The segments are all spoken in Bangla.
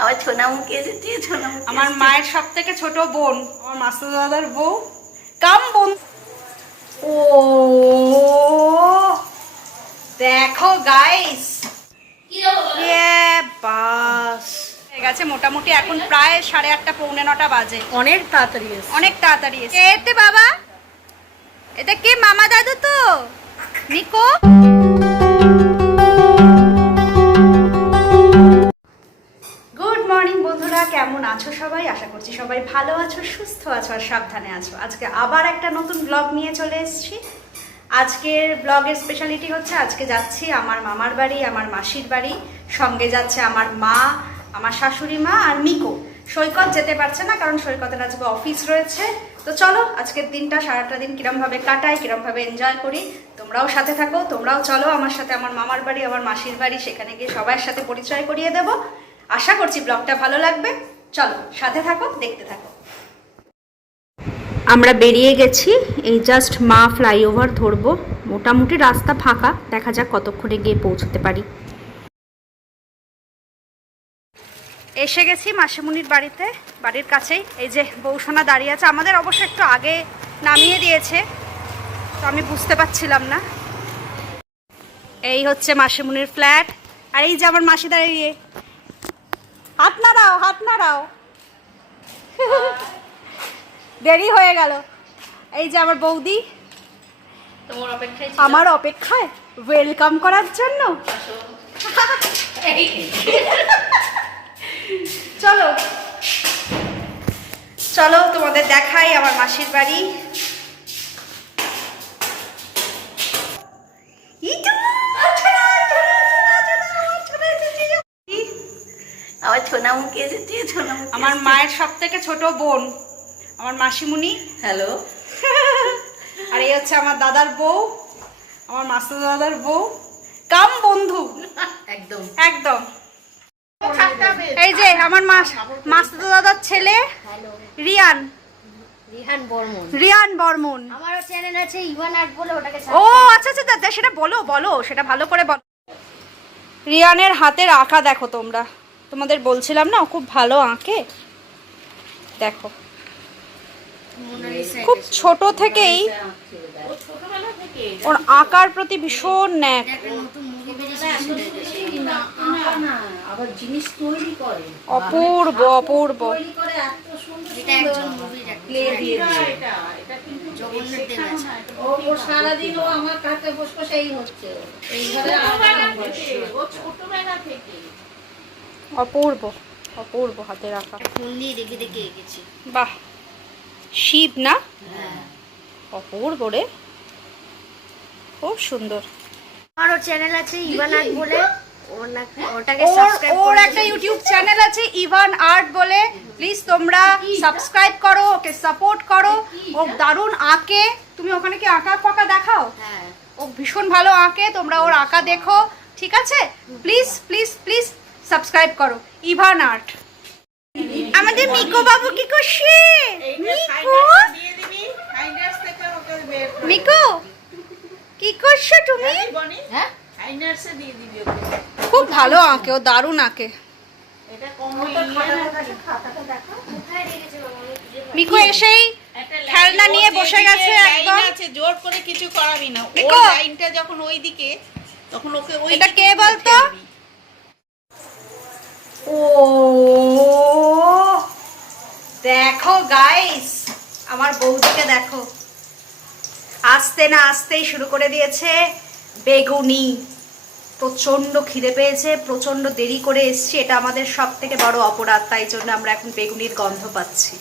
আমার ছোনামুখী এসেছে, ছোনামুখী আমার মায়ের সব থেকে ছোট বোন, আমার মাস্টার দাদার বউ কাম বোন। ও দেখো গাইস, বাস হয়ে গেছে মোটামুটি। এখন প্রায় 8:30 পৌনে 9টা বাজে। অনেক তাড়াতাড়ি অনেক তাড়াতাড়ি এসে। এতে বাবা, এটা কে? মামা দাদু তো, নিকো। গুড মর্নিং বন্ধুরা, কেমন আছো সবাই? আশা করছি সবাই ভালো আছো, সুস্থ আছো আর সাবধানে আছো। আজকে আবার একটা নতুন ব্লগ নিয়ে চলে এসেছি। আজকের ব্লগের স্পেশালিটি হচ্ছে আজকে যাচ্ছি আমার মামার বাড়ি, আমার মাসির বাড়ি। সঙ্গে যাচ্ছে আমার মা, আমার শাশুড়ি মা আর মিকো। সৈকত যেতে পারছে না কারণ সৈকতের আজকে অফিস রয়েছে। তো চলো আজকের দিনটা, সারাটা দিন কিরমভাবে কাটাই, কিরমভাবে এনজয় করি, তোমরাও সাথে থাকো। তোমরাও চলো আমার সাথে আমার মামার বাড়ি, আমার মাসির বাড়ি, সেখানে গিয়ে সবার সাথে পরিচয় করিয়ে দেবো। আশা করছি ব্লগটা ভালো লাগবে। চলো সাথে থাকো, দেখতে থাকো। আমরা বেরিয়ে গেছি, এই জাস্ট মা ফ্লাইওভার ধরবো। মোটামুটি রাস্তা ফাঁকা, দেখা যাক কতক্ষণে গিয়ে পৌঁছতে পারি। এসে গেছি মাসিমুনির বাড়িতে, বাড়ির কাছেই। এই যে বৌসোনা দাঁড়িয়ে আছে। আমাদের অবশ্য একটু আগে নামিয়ে দিয়েছে, তো আমি বুঝতে পারছিলাম না। এই হচ্ছে মাসিমুনির ফ্ল্যাট, আর এই যে আমার মাসি দাঁড়িয়ে। হাত নাড়াও, হাত নাড়াও। দেরি হয়ে গেল। এই যে আমার বৌদি আমার অপেক্ষায় ওয়েলকাম করার জন্য। চলো চলো তোমাদের দেখাই আমার মাসির বাড়ি। আমার ছোনামুখী এসেছে, ছোনামুখী। আমার মায়ের সব থেকে ছোট বোন, আমার মাসিমুনি। হ্যালো। আর এই হচ্ছে আমার দাদার বউ, আমার মাস্টার দাদার বউ কাম বন্ধু। একদম একদম। এই যে আমার মাস্টার দাদার ছেলে রিয়ান, রিয়ান বর্মন। আমারও চ্যানেল আছে ইভান আর্ট বলে, ওটাকে ও আচ্ছা আচ্ছা দাদা, সেটা বলো বলো, সেটা ভালো করে বলো। রিয়ানের হাতের আঁকা দেখো তোমরা, তোমাদের বলছিলাম না ও খুব ভালো আঁকে। দেখো খুব ছোট থেকেই ওর আঁকার প্রতি ভীষণ ন্যাক। অপূর্ব অপূর্ব। অপূর্ব অপূর্ব হাতের আঁকা। দেখে দেখে এঁকেছি। বাহ, শিব না? অপূর্ব রে, খুব সুন্দর। আমারও চ্যানেল আছে ইভান আর্ট বলে, ওটাকে সাবস্ক্রাইব ওর করে একটা ইউটিউব চ্যানেল আছে ইভান আর্ট বলে, প্লিজ তোমরা সাবস্ক্রাইব করো, ওকে সাপোর্ট করো। ও দারুণ আঁকে। তুমি ওখানে কি আঁকা ফাঁকা দেখাও? হ্যাঁ, ও ভীষণ ভালো আঁকে, তোমরা ওর আঁকা দেখো, ঠিক আছে? প্লিজ প্লিজ প্লিজ সাবস্ক্রাইব করো ইভান আর্ট। আমাদের মিকো বাবু কি করছে? মিকো, মিকো কি করছো তুমি? হ্যাঁ খুব ভালো আঁকে, ও দারুণ আঁকে। মিকো এসেই খেলনা নিয়ে বসে গেছে একদম। জোর করে কিছু করাবি না, ওই মিকো, লাইনটা যখন ওইদিকে, তখন ওকে ওই এটা কে বলতো? ও দেখো গাইস, আমার বৌদিকে দেখো, আসতে না আসতেই শুরু করে দিয়েছে বেগুনি। প্রচন্ড খিদে পেয়েছে, প্রচন্ড দেরি করে এসছি, এটা আমাদের সব থেকে বড় অপরাধ, তাই জন্য আমরা এখন বেগুনির গন্ধ পাচ্ছি।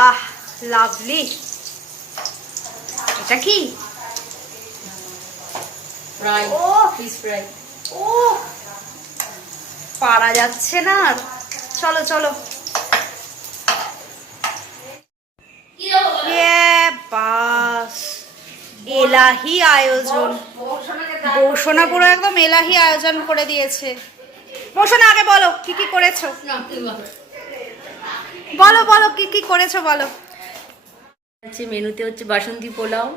আহ লাভলি। এটা কি? ও ও পারা যাচ্ছে না। চলো চলো। বাস, এলাহি আয়োজন। বৌসোনা পুরো একদম এলাহি আয়োজন করে দিয়েছে। বৌসোনা আগে বলো কি কি করেছো, বলো বলো কি কি করেছো বলো। মেনুতে হচ্ছে বাসন্তী পোলাও,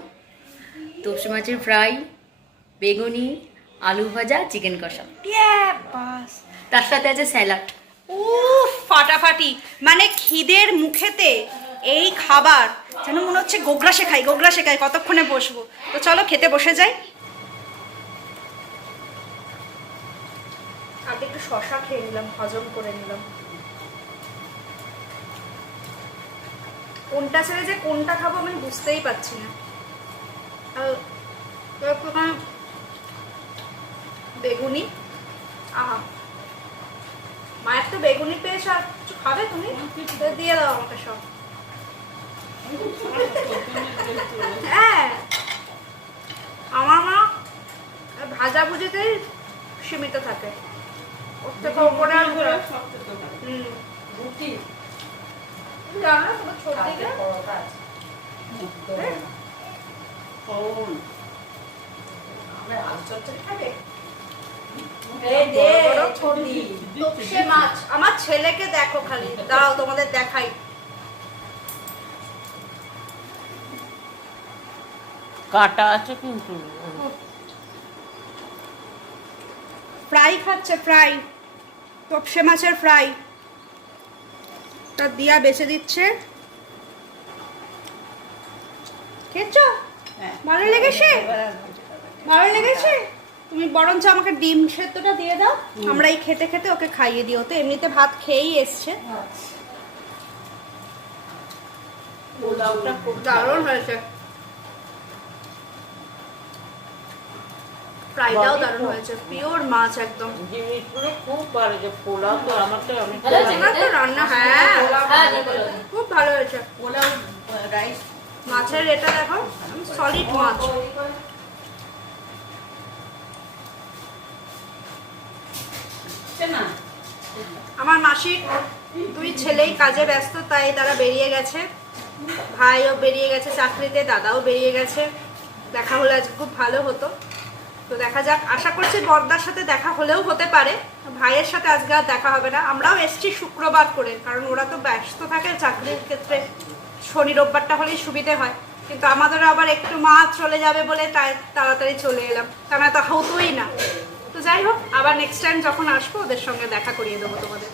তোপসে মাছের ফ্রাই, বেগুনি, আলু ভাজা, চিকেন কষা। বাস তার সাথে আছে স্যালাড। ফাটাফাটি, মানে খিদের মুখেতে এই খাবার যেন মনে হচ্ছে গোগ্রা শেখাই কতক্ষণে বসবো। তো চলো খেতে বসে যাই। আগে একটু শশা খেয়ে নিলাম, হজম করে নিলাম। কোনটা ছেড়ে যে কোনটা খাবো আমি বুঝতেই পারছি না। বেগুনি, আহা, মায়ের তো বেগুনি পেয়েছ, আর কিছু খাবে তুমি? দিয়ে দাও আমাকে সব। হ্যাঁ, আমার মা ভাজা ভুজিতেই সীমিত থাকে, ওর থেকে ওপরে আর জানো তোমার ছোট দিকে মাছ। আমার ছেলেকে দেখো খালি, দাঁড়াও তোমাদের দেখাই। কাটা আছে কিন্তু ফ্রাই খাচ্ছে, ফ্রাই, তপসে মাছের ফ্রাই। তার দিয়া বেছে দিচ্ছে। খেয়েছো? ভালো লেগেছে? ভালো লেগেছে? তুমি বরঞ্চ আমাকে ডিম সেদ্ধটা দিয়ে দাও, আমরা এই খেতে খেতে ওকে খাইয়ে দিও। তো এমনিতে ভাত খেয়েই এসছে। দারুণ হয়েছে, ফ্রাইটাও দারুণ হয়েছে, পিওর মাছ একদম। জিনিসগুলো খুব ভালো, যে পোলাও তো আমার তো অনেক আমার তো রান্না, হ্যাঁ খুব ভালো হয়েছে। পোলাও রাইস মাছের এটা দেখো, সলিড মাছ। না আমার মাসির দুই ছেলেই কাজে ব্যস্ত, তাই তারা বেরিয়ে গেছে। ভাইও বেরিয়ে গেছে চাকরিতে, দাদাও বেরিয়ে গেছে। দেখা হলে আজকে খুব ভালো হতো। তো দেখা যাক, আশা করছি বর্দার সাথে দেখা হলেও হতে পারে, ভাইয়ের সাথে আজকে আর দেখা হবে না। আমরাও এসছি শুক্রবার করে, কারণ ওরা তো ব্যস্ত থাকে চাকরির ক্ষেত্রে, শনি রোববারটা হলেই সুবিধে হয়। কিন্তু আমাদেরও আবার একটু মা চলে যাবে বলে তাই তাড়াতাড়ি চলে এলাম, তা না তো হতোই না। তো যাই হোক, আবার নেক্সট টাইম যখন আসবো ওদের সঙ্গে দেখা করিয়ে দেবো তোমাদের।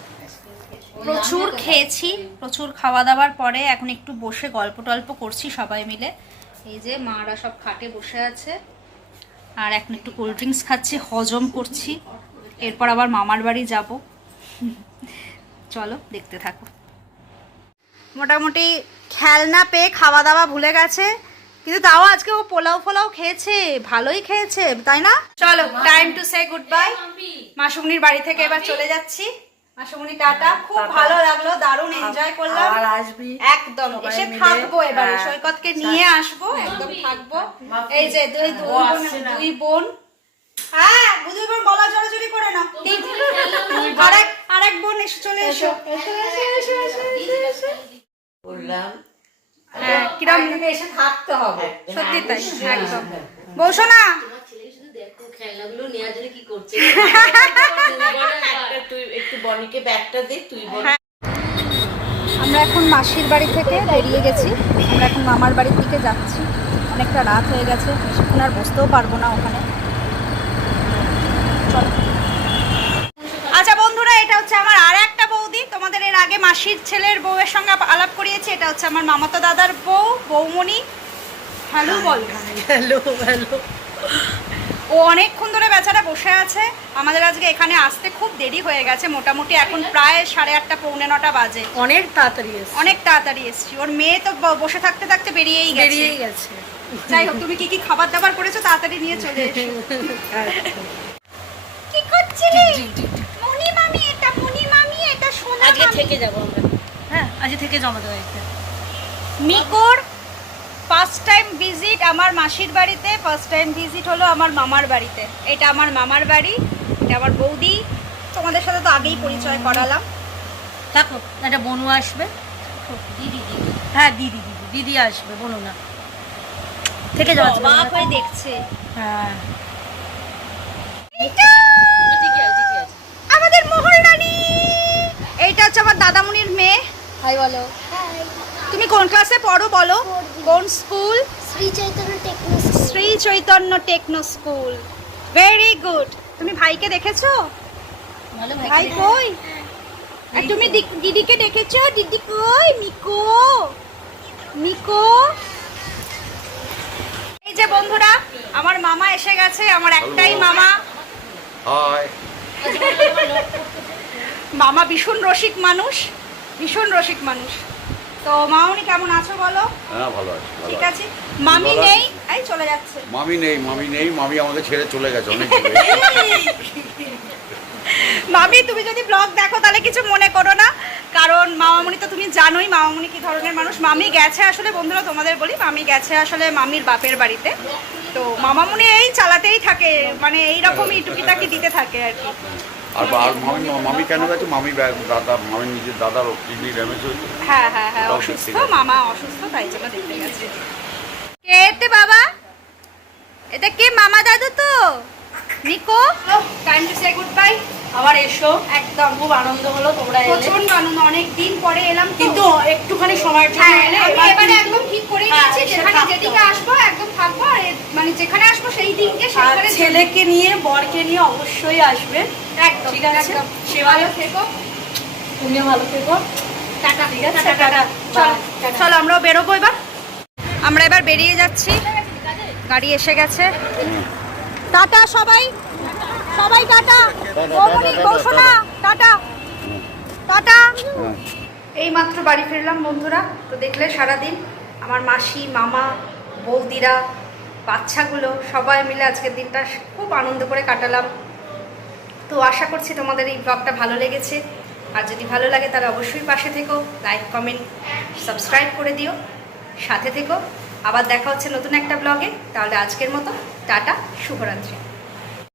প্রচুর খেয়েছি, প্রচুর খাওয়া দাওয়ার পরে এখন একটু বসে গল্প টল্প করছি সবাই মিলে। এই যে মারা সব খাটে বসে আছে, আর এখন একটু কোল্ড ড্রিঙ্কস খাচ্ছি, হজম করছি। এরপর আবার মামার বাড়ি যাব। চলো দেখতে থাকো। মোটামুটি খেলনা পেয়ে খাওয়া দাওয়া ভুলে গেছে, কিন্তু তাও আজকে ও পোলাও ফোলাও খেয়েছে, ভালোই খেয়েছে, তাই না? চলো, time to say goodbye. মাসুমনির বাড়ি থেকে এবার চলে যাচ্ছি। মাসুমনি টাটা, খুব ভালো লাগলো, দারুণ এনজয় করলাম। আর আসবি একদম, এসে থাকবো এবারে, সৈকতকে নিয়ে আসবো, একদম থাকবো। এই যে দুই বোন, হ্যাঁ দুই বোন গলা জড়াজড়ি করে না। আরেক বোন এসে চলে এসো, বললাম হ্যাঁ কিরম এসে থাকতে হবে, সত্যি তাই, একদম। বসো না, খেলনাগুলো নেওয়ার জন্য কি করছে? তুই একটু বনিকে ব্যাগটা দে, তুই বল। আমরা এখন মাসির বাড়ি থেকে বেরিয়ে গেছি, আমরা এখন মামার বাড়ির দিকে যাচ্ছি। অনেকটা রাত হয়ে গেছে, বেশিক্ষণ আর বসতেও পারবো না ওখানে। চলো। আচ্ছা বন্ধুরা, এটা হচ্ছে আমার আর একটা বৌদি। তোমাদের এর আগে মাসির ছেলের বউয়ের সঙ্গে আলাপ করিয়েছি। এটা হচ্ছে আমার মামাতো দাদার বউ, বৌমণি। হ্যালো বল। Hello hello. ও অনেকক্ষণ ধরে বেচারা বসে আছে। আমাদের আজকে এখানে আসতে খুব দেরি হয়ে গেছে, মোটামুটি এখন প্রায় 8:30 পৌনে 9টা বাজে। অনেক তাড়াতাড়ি এসেছি, অনেক তাড়াতাড়ি এসেছি। ওর মেয়ে তো বসে থাকতে থাকতে বেরিয়েই গেছে। যাই হোক, তুমি কি কি খাবার দাবার করেছো তাড়াতাড়ি নিয়ে চলে এসো। কি করছিলি? মনি মামি, এটা মনি মামি, এটা সোনা মামি। আজকে থেকে যাবো আমরা, হ্যাঁ আজকে থেকে জমা দেবো একটা। মিকোর ফার্স্ট টাইম ভিজিট আমার মাসির বাড়িতে, ফার্স্ট টাইম ভিজিট হলো আমার মামার বাড়িতে। এটা আমার মামার বাড়ি, এটা আমার বৌদি। তোমাদের সাথে তো আগেই পরিচয় করালাম। থাকো, একটা বনু আসবে, দিদি দিদি, হ্যাঁ দিদি দিদি দিদি আসবে, বনু না থেকে যাওয়া অবাক হয়ে দেখছে। হ্যাঁ এটা আমাদের মোহররানী। এইটা হচ্ছে আমার দাদামণির মেয়ে। হাই বলো। তুমি কোন ক্লাসে পড়ো বলো? কোন school? Shri Chaitanya techno school. Very good. তুমি ভাইকে দেখেছো? ভালো ভাই কই? আর তুমি দিদিকে দেখেছো? দিদি কই? মিকো, মিকো। এই যে বন্ধুরা, আমার মামা এসে গেছে, আমার একটাই মামা। হাই। মামা ভীষণ রসিক মানুষ, ভীষণ রসিক মানুষ। তো মামনি কেমন আছো বলো? হ্যাঁ ভালো আছি, ভালো ঠিক আছি। আছে। মামি ভালো নেই, আছি। এই চলে যাচ্ছে। মামি নেই, মামি নেই, মামি আমাকে ছেড়ে চলে গেছে অনেক দূরে। মামি তুমি যদি ব্লগ দেখো তাহলে কিছু মনে করো না, কারণ মামামণি তো তুমি জানোই মামামণি কি ধরনের মানুষ। মামি গেছে আসলে, বন্ধুরা তোমাদের বলি, মামি গেছে আসলে মামির বাপের বাড়িতে। তো মামামণি এই চালাতেই থাকে, মানে এইরকমই টুকিটাকি দিতে থাকে আর কি। আর মামি কেন গেছে? মামি দাদা, মামি নিজের দাদার কিডনি ড্যামেজ হয়েছে। হ্যাঁ হ্যাঁ হ্যাঁ, ওটাও অসুস্থ, দেখতে গেছে। মামা অসুস্থ, তাই জন্য দেখতে গেছে। কে এতে বাবা? এটা কে? মামা দাদু তো? নিকো, time to say goodbye. আবার এসো, একদম খুব আনন্দ হলো তোমরা এলে। প্রচন্ড আনন্দ, অনেক দিন পরে এলাম তো। কিন্তু একটুখানি সময়ের জন্য হ্যাঁ, এলে, আমি এবার এবারে কিন্তু- একদম ঠিক করে হ্যাঁ, নিয়েছি, এসে যেখানে থাকতে যেদিকে হবে। আসবো একদম থাকবো, আর মানে যেখানে আসবো সেই দিনকে আর সেখানে ছেলেকে নিয়ে, বরকে নিয়ে অবশ্যই আসবে। একদম ঠিক আছে? একদম। সেবায় ভালো থেকো। তুমিও ভালো থেকো। টাটা, ঠিক আছে, টাটা, টাটা। চলো, টাটা। চলো আমরাও বেরোবো এবার। আমরা এবার বেরিয়ে যাচ্ছি, গাড়ি এসে গেছে। টাটা সবাই, সবাই টাটা। বৌমনি, বৌসোনা, টাটা, টাটা। এই মাত্র বাড়ি ফিরলাম বন্ধুরা। তো দেখলে সারাদিন আমার মাসি, মামা, বৌদিরা, বাচ্চাগুলো সবাই মিলে আজকের দিনটা খুব আনন্দ করে কাটালাম। তো আশা করছি তোমাদের এই ব্লগটা ভালো লেগেছে। আর যদি ভালো লাগে তাহলে অবশ্যই পাশে থেকো, লাইক, কমেন্ট, সাবস্ক্রাইব করে দিও, সাথে থেকো। আবার দেখা হচ্ছে নতুন একটা ব্লগে। তাহলে আজকের মতো টাটা, শুভরাত্রি।